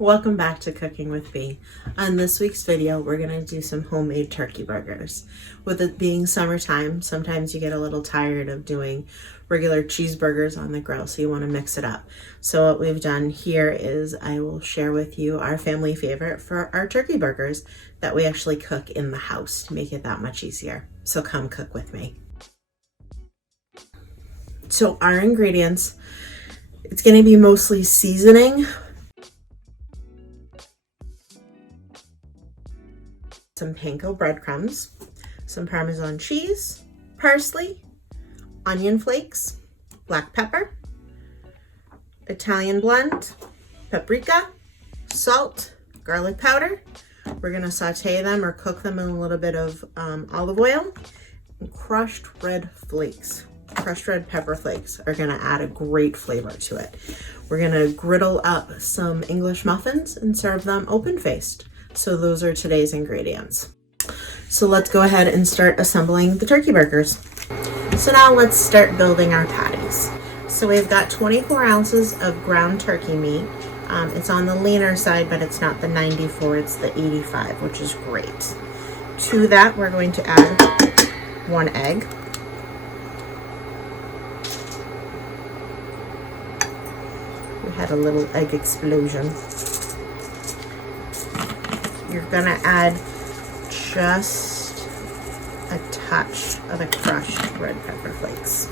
Welcome back to Cooking with Bee. On this week's video, we're going to do some homemade turkey burgers. With it being summertime, sometimes you get a little tired of doing regular cheeseburgers on the grill, so you want to mix it up. So what we've done here is I will share with you our family favorite for our turkey burgers that we actually cook in the house to make it that much easier. So come cook with me. So our ingredients, it's going to be mostly seasoning, some panko breadcrumbs, some Parmesan cheese, parsley, onion flakes, black pepper, Italian blend, paprika, salt, garlic powder. We're gonna saute them or cook them in a little bit of olive oil, and crushed red flakes. Crushed red pepper flakes are gonna add a great flavor to it. We're gonna griddle up some English muffins and serve them open-faced. So those are today's ingredients. So let's go ahead and start assembling the turkey burgers. So now let's start building our patties. So we've got 24 ounces of ground turkey meat. It's on the leaner side, but it's not the 94, it's the 85, which is great. To that, we're going to add 1 egg. We had a little egg explosion. You're gonna add just a touch of the crushed red pepper flakes.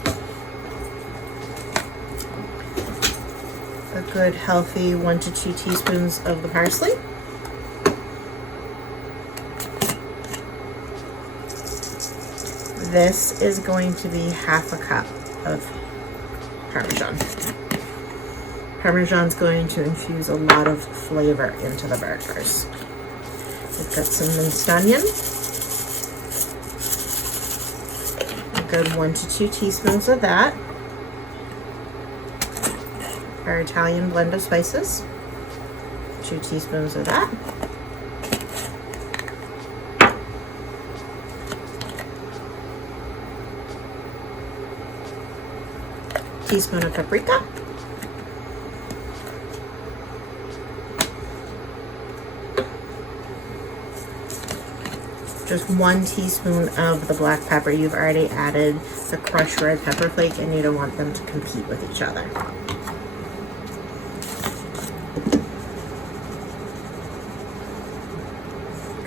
A good healthy 1 to 2 teaspoons of the parsley. This is going to be half a cup of Parmesan. Parmesan's going to infuse a lot of flavor into the burgers. We've got some minced onion, a good 1 to 2 teaspoons of that. Our Italian blend of spices, 2 teaspoons of that. Teaspoon of paprika. Just 1 teaspoon of the black pepper. You've already added the crushed red pepper flake and you don't want them to compete with each other.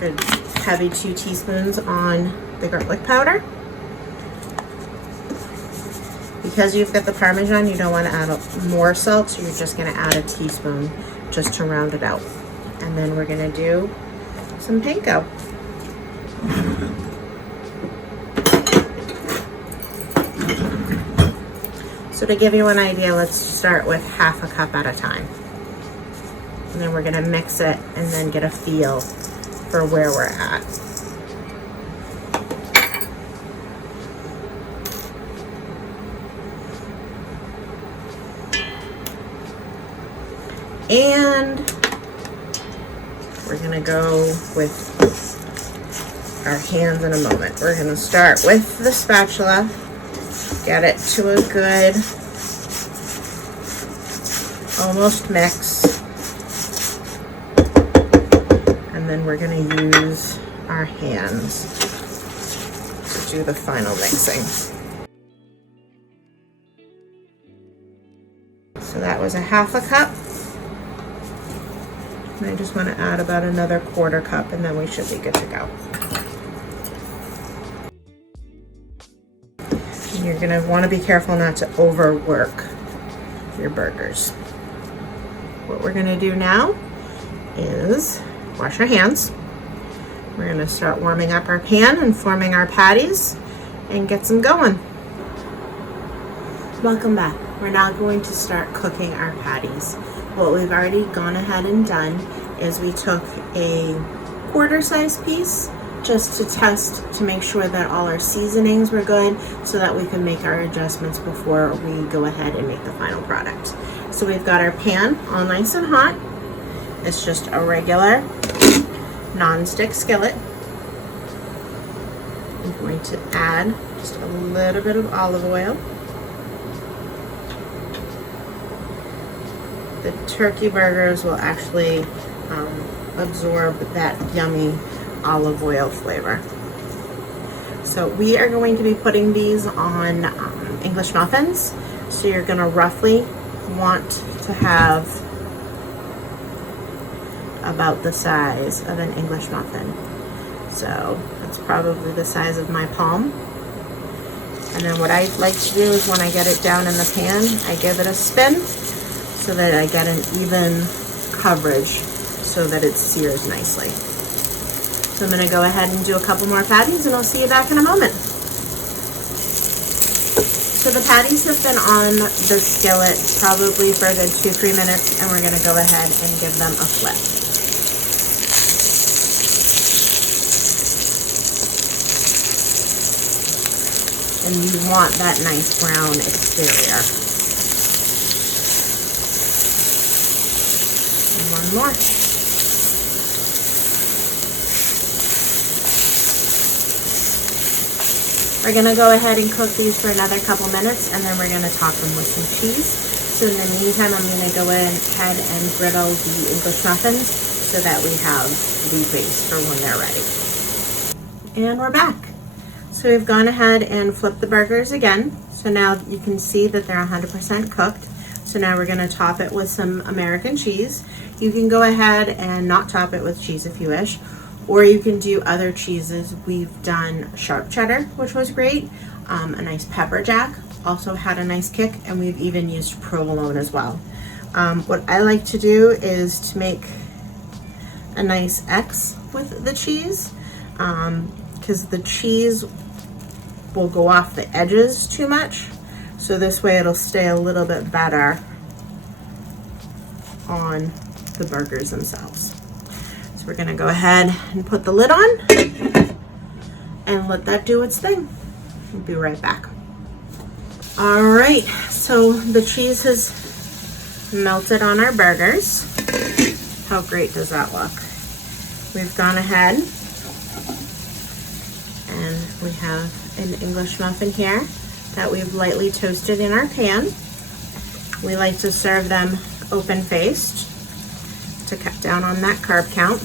Good heavy 2 teaspoons on the garlic powder. Because you've got the Parmesan, you don't want to add more salt, so you're just going to add a teaspoon just to round it out. And then we're going to do some panko. So to give you an idea, let's start with half a cup at a time. And then we're gonna mix it and then get a feel for where we're at. And we're gonna go with our hands in a moment. We're gonna start with the spatula. Get it to a good, almost mix. And then we're going to use our hands to do the final mixing. So that was a half a cup. And I just want to add about another 1/4 cup and then we should be good to go. You're going to want to be careful not to overwork your burgers. What we're going to do now is wash our hands. We're going to start warming up our pan and forming our patties and get some going. Welcome back. We're now going to start cooking our patties. What we've already gone ahead and done is we took a 1/4 size piece just to test to make sure that all our seasonings were good so that we can make our adjustments before we go ahead and make the final product. So we've got our pan all nice and hot. It's just a regular non-stick skillet. I'm going to add just a little bit of olive oil. the turkey burgers will actually absorb that yummy olive oil flavor. So we are going to be putting these on English muffins. So you're gonna roughly want to have about the size of an English muffin. So that's probably the size of my palm. And then what I like to do is when I get it down in the pan, I give it a spin so that I get an even coverage so that it sears nicely. So I'm gonna go ahead and do a couple more patties and I'll see you back in a moment. So the patties have been on the skillet probably for a good 2-3 minutes, and we're gonna go ahead and give them a flip. And you want that nice brown exterior. And one more. We're gonna go ahead and cook these for another couple minutes, and then we're gonna top them with some cheese. So in the meantime, I'm gonna go ahead and griddle the English muffins so that we have the base for when they're ready. And we're back. So we've gone ahead and flipped the burgers again. So now you can see that they're 100% cooked. So now we're gonna top it with some American cheese. You can go ahead and not top it with cheese if you wish, or you can do other cheeses. We've done sharp cheddar, which was great. A nice pepper jack also had a nice kick, and we've even used provolone as well. What I like to do is to make a nice X with the cheese, because the cheese will go off the edges too much. So this way it'll stay a little bit better on the burgers themselves. So we're gonna go ahead and put the lid on and let that do its thing. We'll be right back. All right, so the cheese has melted on our burgers. How great does that look? We've gone ahead and we have an English muffin here that we've lightly toasted in our pan. We like to serve them open-faced to cut down on that carb count.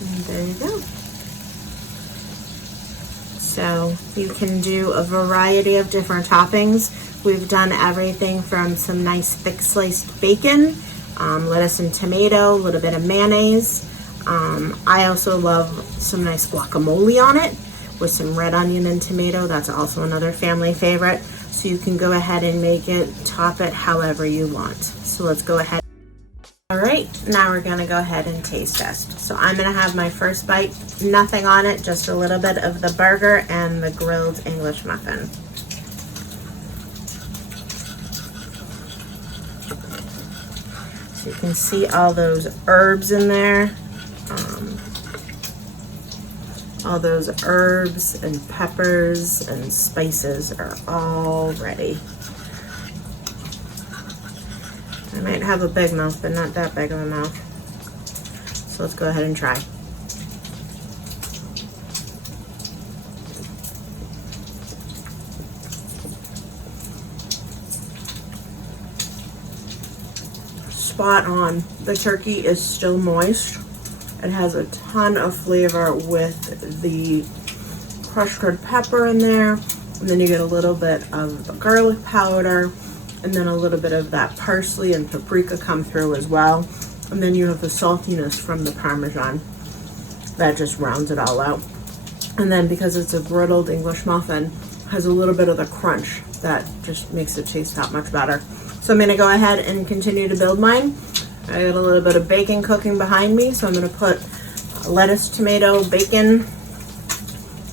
And there you go. So you can do a variety of different toppings. We've done everything from some nice thick sliced bacon, lettuce and tomato, a little bit of mayonnaise. I also love some nice guacamole on it with some red onion and tomato. That's also another family favorite. So you can go ahead and make it, top it however you want. So let's go ahead. All right, now we're gonna go ahead and taste test. So I'm gonna have my first bite, nothing on it, just a little bit of the burger and the grilled English muffin. So you can see all those herbs in there. All those herbs and peppers and spices are all ready. I might have a big mouth, but not that big of a mouth. So let's go ahead and try. Spot on. The turkey is still moist. It has a ton of flavor with the crushed red pepper in there. And then you get a little bit of the garlic powder, and then a little bit of that parsley and paprika come through as well. And then you have the saltiness from the Parmesan that just rounds it all out. And then because it's a griddled English muffin, has a little bit of the crunch that just makes it taste that much better. So I'm gonna go ahead and continue to build mine. I got a little bit of bacon cooking behind me, so I'm gonna put lettuce, tomato, bacon,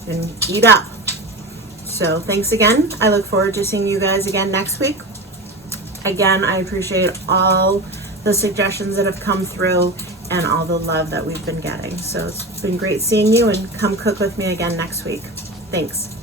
and eat up. So thanks again. I look forward to seeing you guys again next week. Again, I appreciate all the suggestions that have come through and all the love that we've been getting. So it's been great seeing you, and come cook with me again next week. Thanks.